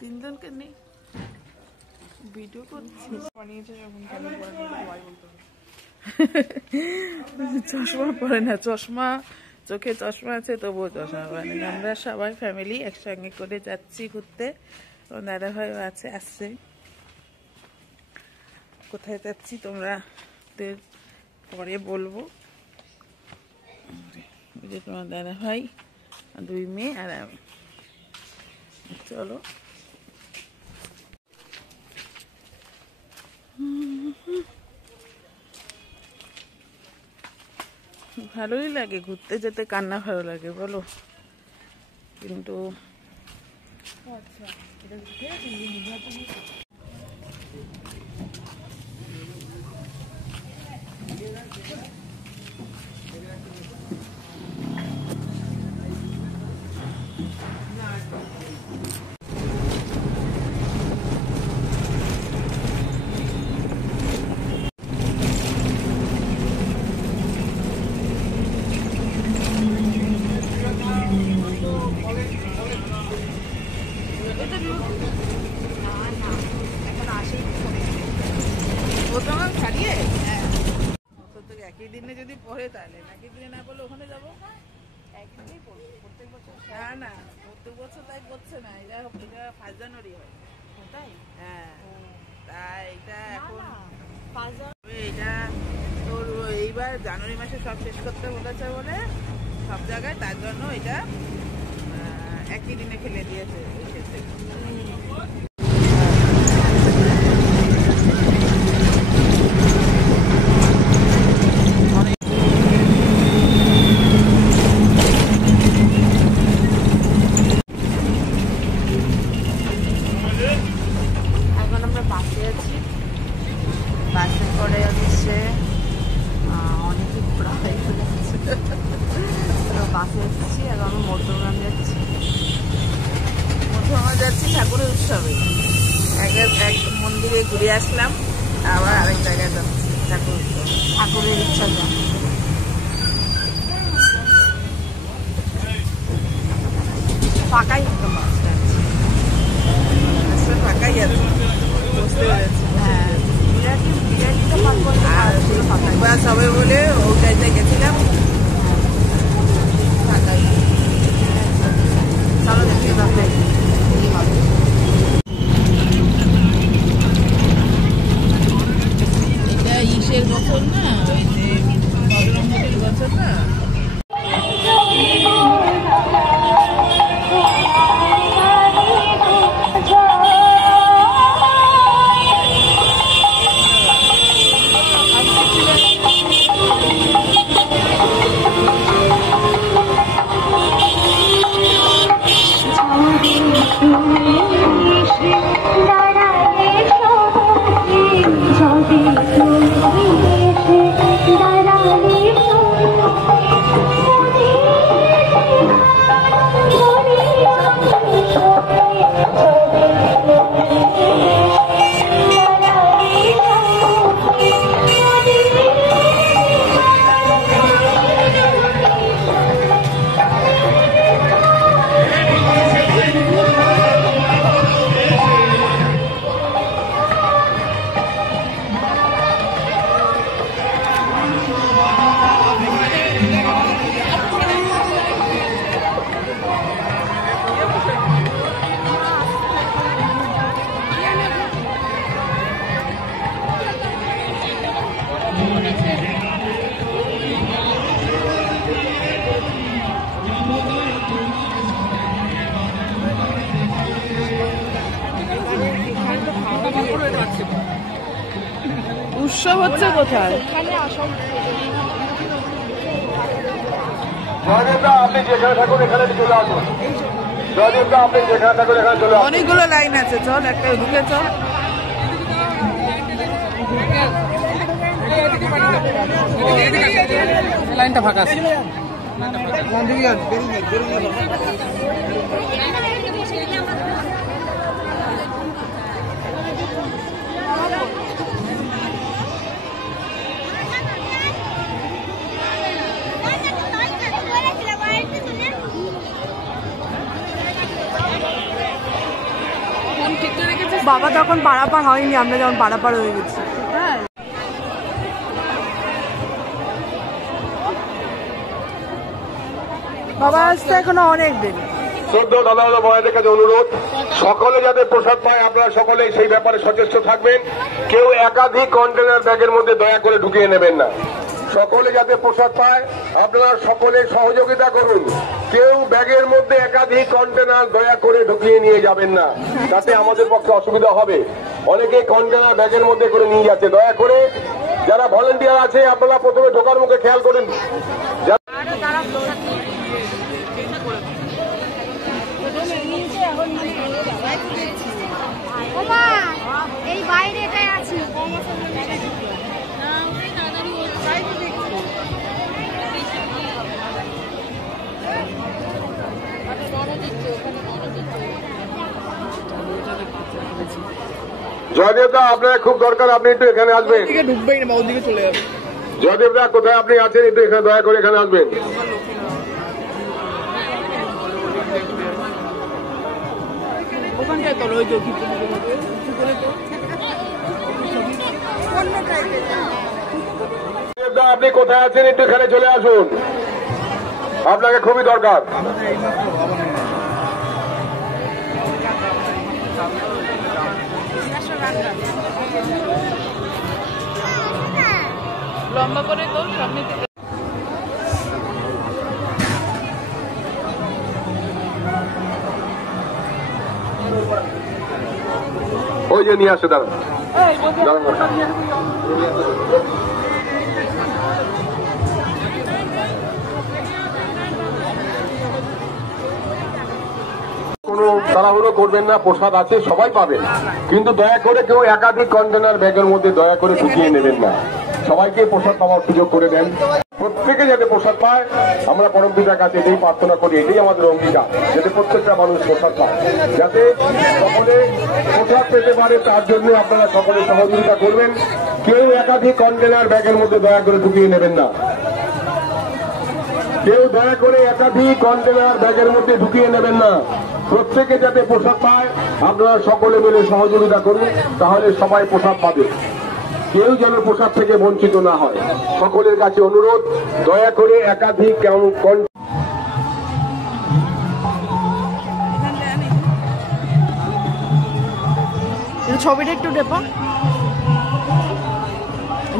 তিনজনকে নেই ভিডিও করছি। চশমা পরে না, চশমা চোখে চশমা আছে তবুও চশমা পরে না। আমরা সবাই ফ্যামিলি একসঙ্গে করে যাচ্ছি ঘুরতে। দাদা ভাইও আছে, আসছে। কোথায় যাচ্ছি তোমরা পরে বলবো। তোমার দাদা ভাই, 2 মেয়ে আর আমি। চলো। ভালোই লাগে ঘুরতে যেতে, কান্না ভালো লাগে বলো, কিন্তু একই দিনে যদি পড়ে তাহলে একই দিনে না পড়লে ওখানে যাবো। একদিনেই পড়বো প্রত্যেক বছর? না প্রত্যেক বছর তাই করছে না, এটা 1 জানুয়ারি হয়। তাই? হ্যাঁ, তাই এটা এখন এটা তোর এইবার জানুয়ারি মাসে সব শেষ করতে বলেছে বলে সব জায়গায়, তার জন্য এটা একই দিনে ফেলে দিয়েছে। ঠাকুরের উৎসবে এক মন্দিরে ঘুরে আসলাম, আবার আরেক জায়গায় যাচ্ছি ঠাকুর উৎসব, ঠাকুরের উৎসবে। ফাঁকাই ফাঁকাই আছে, বুঝতে পেরেছি। হ্যাঁ, আর সবাই বলে ওটাইতে গেছিলাম, ফাঁকাই। চলো দেখতে পাবে এটা ইসের বছর না, ওই যে বজরঙ্গের বছর না। উৎসব হচ্ছে কোথায়? অনেকগুলো লাইন আছে, চল একটা ঢুকে চল। লাইনটা ফাঁকা আছে। বাবা তখন পারাপার হয়নি, আমরা যখন পারাপার হয়ে গেছি। বাবা আসতে এখনো অনেক দেরি। শ্রদ্ধেয় দাদা দাদা ভাইদের কাছে অনুরোধ, সকলে যাতে প্রসাদ পায় আপনারা সকলে সেই ব্যাপারে সচেষ্ট থাকবেন। কেউ একাধিক কন্টেনার ব্যাগের মধ্যে দয়া করে ঢুকিয়ে নেবেন না। সকলে যাতে প্রসাদ পায় আপনারা সকলে সহযোগিতা করুন। কেউ ব্যাগের মধ্যে একাধিক কন্টেনার দয়া করে ঢুকিয়ে নিয়ে যাবেন না, তাতে আমাদের পক্ষে অসুবিধা হবে। অনেকে কন্টেনার ব্যাগের মধ্যে করে নিয়ে যাচ্ছে। দয়া করে যারা ভলেন্টিয়ার আছে আপনারা প্রথমে ঢোকার মুখে খেয়াল করেন। এই বাইরে এটাই আছে। জয়দেবদা আপনারা খুব দরকার, আপনি একটু এখানে আসবেন। ঢুকবেই না, ওদিকে চলে যাবে। জয়দেবদা কোথায় আপনি আছেন, একটু এখানে দয়া করে এখানে আসবেন। ওখানটায় তোলো, ওই যে আপনি কোথায় আছেন, একটু এখানে চলে আসুন, আপনাকে খুবই দরকার। লম্বা করে তোর সামনে থেকে। ওই যে নিয়ে আসে, দাঁড়ান কোনো তাড়াহুড়ো করবেন না, প্রসাদ আছে সবাই পাবেন, কিন্তু দয়া করে কেউ একাধিক কন্টেনার ব্যাগের মধ্যে দয়া করে ঢুকিয়ে নেবেন না। সবাইকে প্রসাদ পাওয়ার সুযোগ করে দেন, প্রত্যেকে যাতে প্রসাদ পায়। আমরা পরম পিতার কাছে এটাই প্রার্থনা করি, এটাই আমাদের অঙ্গীকার, যাতে প্রত্যেকটা মানুষ প্রসাদ পায়, যাতে সকলে প্রসাদ পেতে পারে। তার জন্য আপনারা সকলে সহযোগিতা করবেন। কেউ একাধিক কন্টেনার ব্যাগের মধ্যে দয়া করে ঢুকিয়ে নেবেন না। কেউ দয়া করে একাধিক কন্টেনার ব্যাগের মধ্যে ঢুকিয়ে নেবেন না। প্রত্যেকে যাতে প্রসাদ পায় আপনারা সকলে মিলে সহযোগিতা করুন, তাহলে সবাই প্রসাদ পাবে। কেউ যেন প্রসাদ থেকে বঞ্চিত না হয়। সকলের কাছে অনুরোধ, দয়া করে একাধিক ছবিটা একটু টেপা,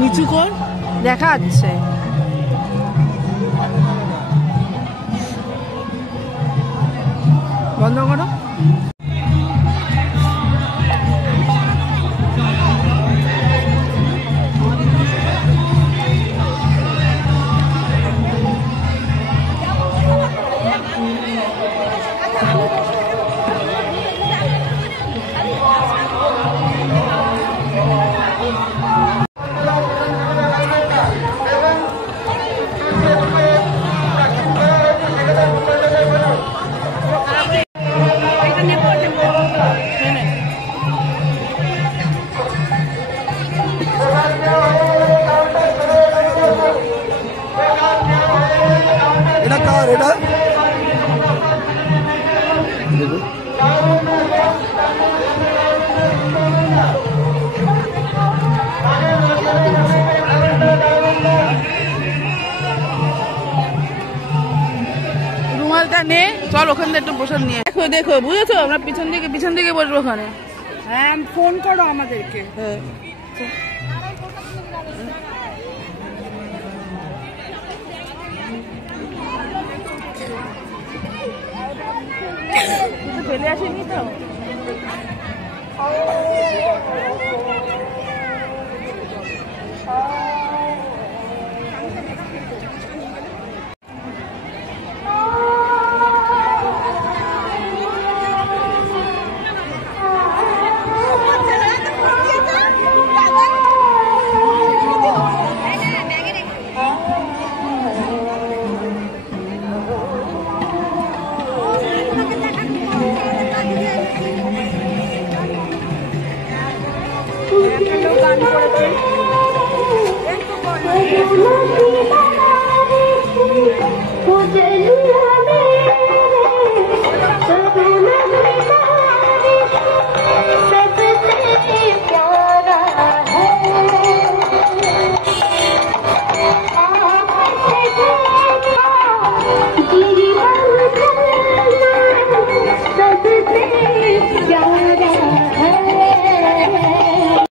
নিচু কর, দেখা যাচ্ছে। বন্ধ করো। এটা কার? এটা রুমালটা নে, চল ওখান থেকে একটু প্রসাদ নিয়ে। দেখো দেখো, বুঝেছো, আমরা পিছন দিকে বসবো ওখানে। হ্যাঁ, ফোন করো আমাদেরকে। হ্যাঁ, ফেলে আসেনি তো। Oh